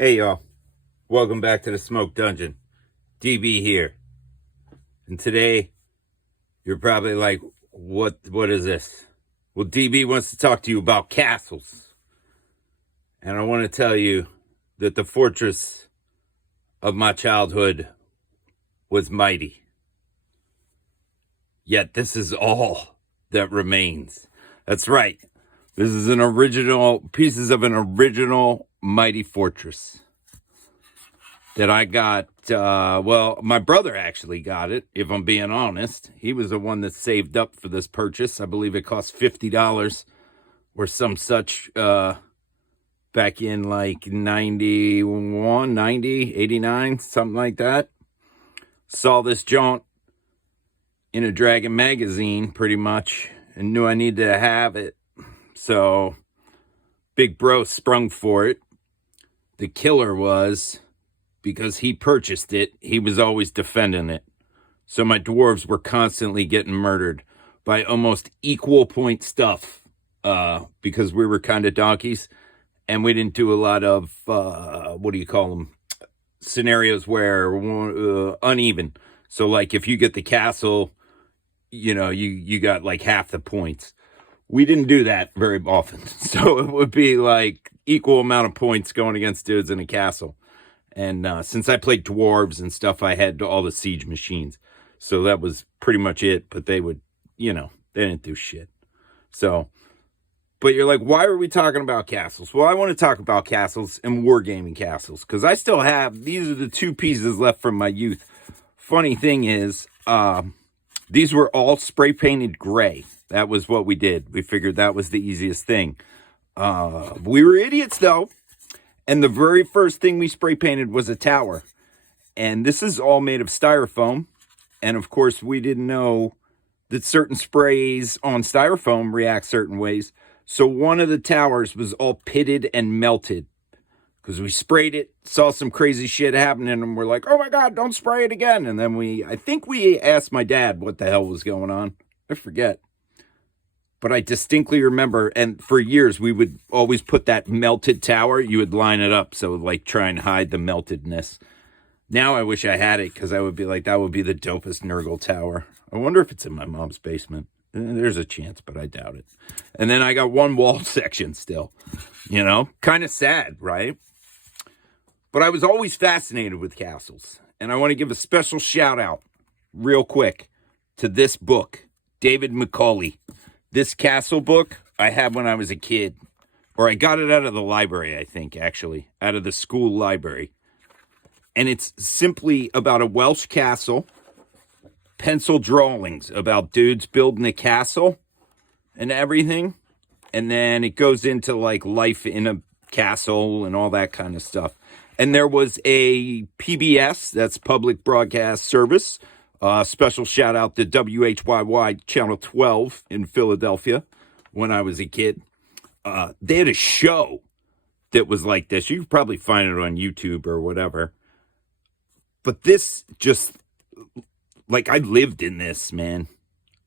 Hey y'all, welcome back to the Smoke Dungeon. DB here. And today, you're probably like, what is this? Well, DB wants to talk to you about castles. And I want to tell you that the fortress of my childhood was mighty. Yet this is all that remains. That's right. This is pieces of an original mighty fortress that I got. My brother actually got it, if I'm being honest. He was the one that saved up for this purchase. I believe it cost $50 or some such back in like 91, 90, 89, something like that. Saw this jaunt in a Dragon magazine pretty much and knew I needed to have it. So big bro sprung for it. The killer was, because he purchased it, he was always defending it. So my dwarves were constantly getting murdered by almost equal point stuff because we were kind of donkeys and we didn't do a lot of, scenarios where uneven. So like if you get the castle, you got like half the points. We didn't do that very often. So it would be like equal amount of points going against dudes in a castle. And since I played dwarves and stuff, I had all the siege machines. So that was pretty much it. But they would, they didn't do shit. So, but you're like, why are we talking about castles? Well, I want to talk about castles and wargaming castles. Because I still have, these are the two pieces left from my youth. Funny thing is, these were all spray painted gray. That was what we did. We figured that was the easiest thing. We were idiots, though. And the very first thing we spray painted was a tower. And this is all made of styrofoam. And, of course, we didn't know that certain sprays on styrofoam react certain ways. So one of the towers was all pitted and melted. Because we sprayed it, saw some crazy shit happening, and we're like, oh, my God, don't spray it again. And then I think we asked my dad what the hell was going on. I forget. But I distinctly remember, and for years, we would always put that melted tower. You would line it up, so like try and hide the meltedness. Now I wish I had it, because I would be like, that would be the dopest Nurgle tower. I wonder if it's in my mom's basement. There's a chance, but I doubt it. And then I got one wall section still. Kind of sad, right? But I was always fascinated with castles. And I want to give a special shout out, real quick, to this book, David Macaulay. This castle book I had when I was a kid, or I got it out of the library, I think, actually, out of the school library. And it's simply about a Welsh castle, pencil drawings about dudes building a castle and everything. And then it goes into like life in a castle and all that kind of stuff. And there was a PBS, that's Public Broadcast Service. Special shout out to WHYY Channel 12 in Philadelphia when I was a kid. They had a show that was like this. You could probably find it on YouTube or whatever. But this just, like, I lived in this, man.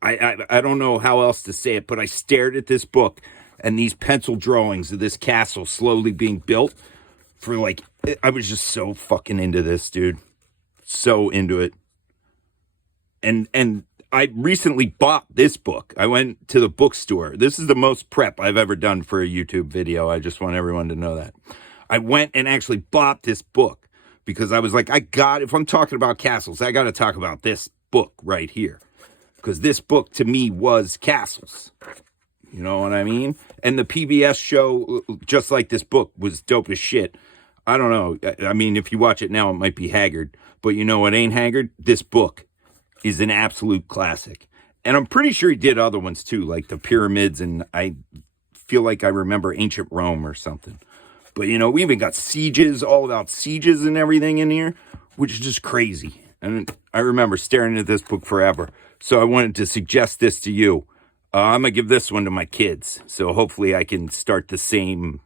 I don't know how else to say it, but I stared at this book and these pencil drawings of this castle slowly being built for like, I was just so fucking into this, dude. So into it. And I recently bought this book. I went to the bookstore. This is the most prep I've ever done for a YouTube video. I just want everyone to know that. I went and actually bought this book because I was like, if I'm talking about castles, I got to talk about this book right here. Because this book to me was castles. You know what I mean? And the PBS show, just like this book, was dope as shit. I don't know. I mean, if you watch it now, it might be haggard. But you know what ain't haggard? This book is an absolute classic. And I'm pretty sure he did other ones too, like the pyramids, and I feel like I remember ancient Rome or something. But, we even got sieges, all about sieges and everything in here, which is just crazy. And I remember staring at this book forever. So I wanted to suggest this to you. I'm going to give this one to my kids. So hopefully I can start the same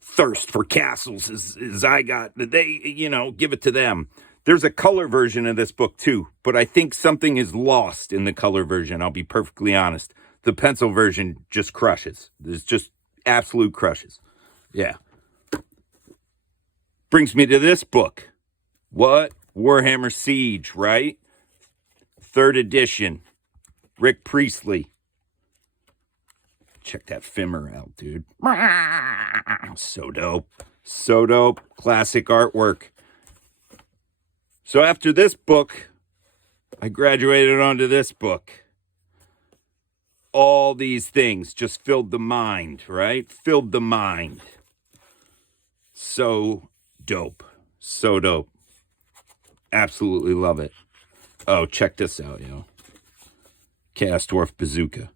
thirst for castles as I got. They, give it to them. There's a color version of this book too, but I think something is lost in the color version. I'll be perfectly honest. The pencil version just crushes. There's just absolute crushes. Yeah. Brings me to this book. What? Warhammer Siege, right? 3rd edition. Rick Priestley. Check that Fimmer out, dude. So dope. So dope. Classic artwork. So after this book, I graduated onto this book. All these things just filled the mind, right? Filled the mind. So dope. So dope. Absolutely love it. Oh, check this out, yo. Chaos Dwarf Bazooka.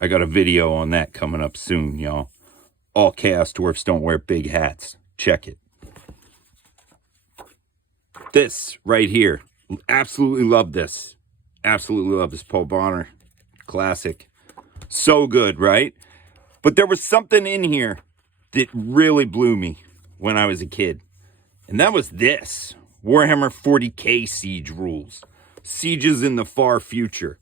I got a video on that coming up soon, y'all. All Chaos Dwarfs don't wear big hats. Check it. This right here. Absolutely love this. Absolutely love this. Paul Bonner. Classic. So good, right? But there was something in here that really blew me when I was a kid. And that was this. Warhammer 40K siege rules. Sieges in the far future.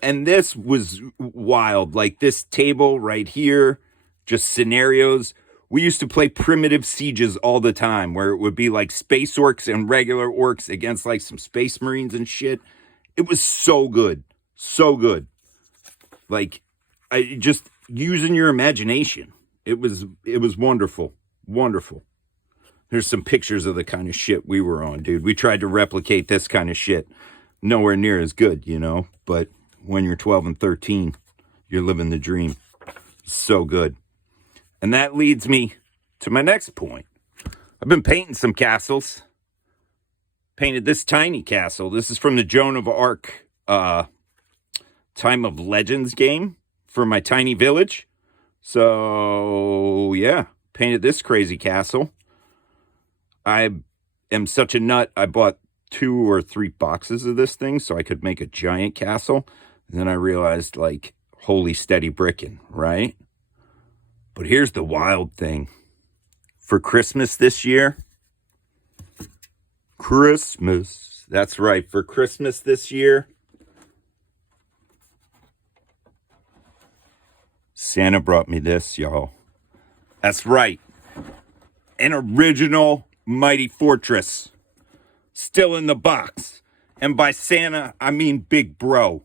And this was wild. Like this table right here, just scenarios. We used to play primitive sieges all the time, where it would be like space orcs and regular orcs against like some space marines and shit. It was so good. So good. Like, I just using your imagination. It was wonderful. Wonderful. There's some pictures of the kind of shit we were on, dude. We tried to replicate this kind of shit. Nowhere near as good, you know, but when you're 12 and 13, you're living the dream. So good. And that leads me to my next point. I've been painting some castles. Painted this tiny castle. This is from the Joan of Arc Time of Legends game for my tiny village. So, yeah, painted this crazy castle. I am such a nut. I bought 2 or 3 boxes of this thing so I could make a giant castle. And then I realized, like, holy steady bricking, right? But here's the wild thing. For Christmas this year, that's right, for Christmas this year, Santa brought me this, y'all. That's right. An original Mighty Fortress. Still in the box. And by Santa, I mean Big Bro.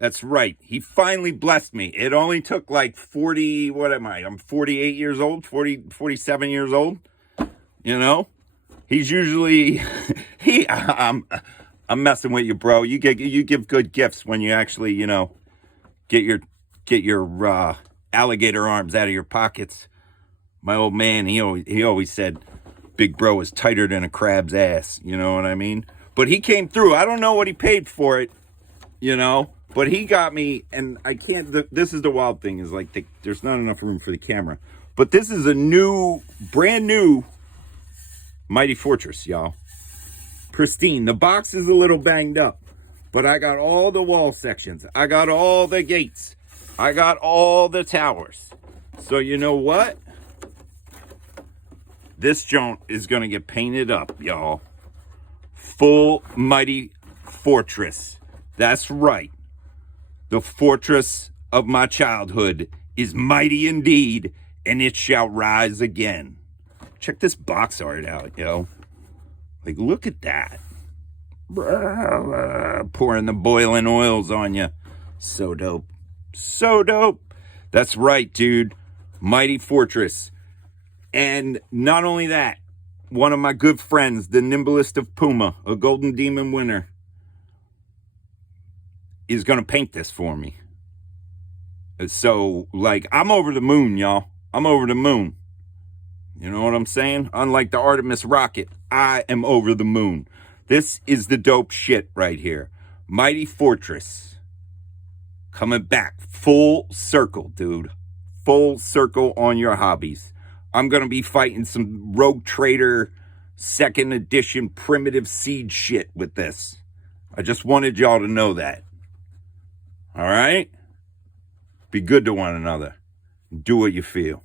That's right. He finally blessed me. It only took like 40, what am I? I'm 48 years old, 47 years old. You know? He's usually, I'm messing with you, bro. You give good gifts when you actually, you know, get your alligator arms out of your pockets. My old man, he always said, Big Bro was tighter than a crab's ass. You know what I mean? But he came through. I don't know what he paid for it, you know, but he got me, and I can't, this is the wild thing, is like, there's not enough room for the camera. But this is a brand new Mighty Fortress, y'all. Pristine. The box is a little banged up, but I got all the wall sections. I got all the gates. I got all the towers. So you know what? This joint is going to get painted up, y'all. Full Mighty Fortress. That's right. The fortress of my childhood is mighty indeed, and it shall rise again. Check this box art out, yo. Like, look at that. Pouring the boiling oils on you. So dope. So dope. That's right, dude. Mighty Fortress. And not only that, one of my good friends, the nimblest of Puma, a Golden Demon winner, is going to paint this for me. So, like, I'm over the moon, y'all. I'm over the moon. You know what I'm saying? Unlike the Artemis rocket, I am over the moon. This is the dope shit right here. Mighty Fortress. Coming back. Full circle, dude. Full circle on your hobbies. I'm going to be fighting some Rogue Trader 2nd edition primitive siege shit with this. I just wanted y'all to know that. All right? Be good to one another. Do what you feel.